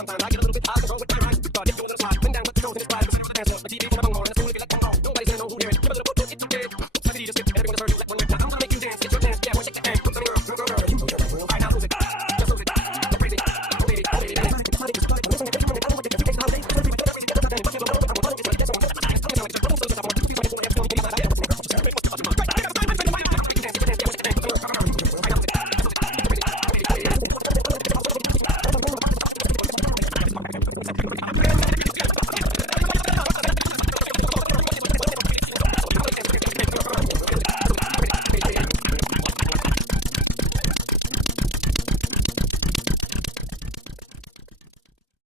Sometimes I get a little bit out of control with my eyes. Thought it was a little slide, went down with the toes in his pride, but she was the dancer. The TV